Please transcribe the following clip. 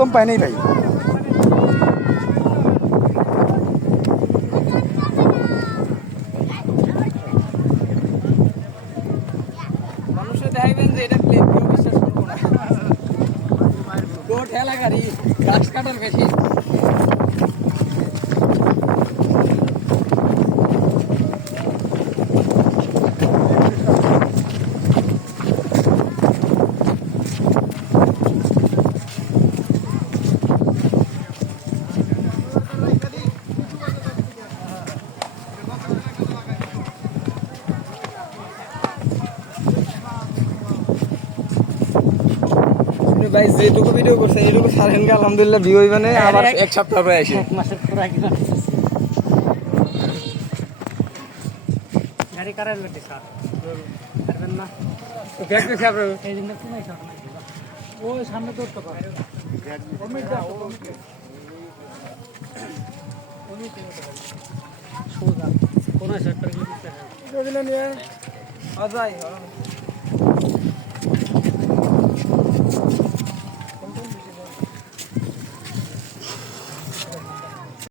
দম পায় নাই ভাই। মানুষে দেখাইবেন যে এটা প্লেন, কেউ বিশ্বাস করবো না। ঠেলা গাড়ি ঘাস কাটার বেশি। ভাই যেটুকু ভিডিও করছে এইটুকু সারেন আলহামদুলিল্লাহ ভিউ হইবে না, আবার এক সপ্তাহ পরে আসি। এক মাসের পুরা কি গাড়ি কারার বেটি স্যার পারবেন না ব্যাগ দেখে আপনার এই দিন তুমি শট না ওই সামনে তো তো সোজা কোন শট করে দিতে নিয়ে আজাই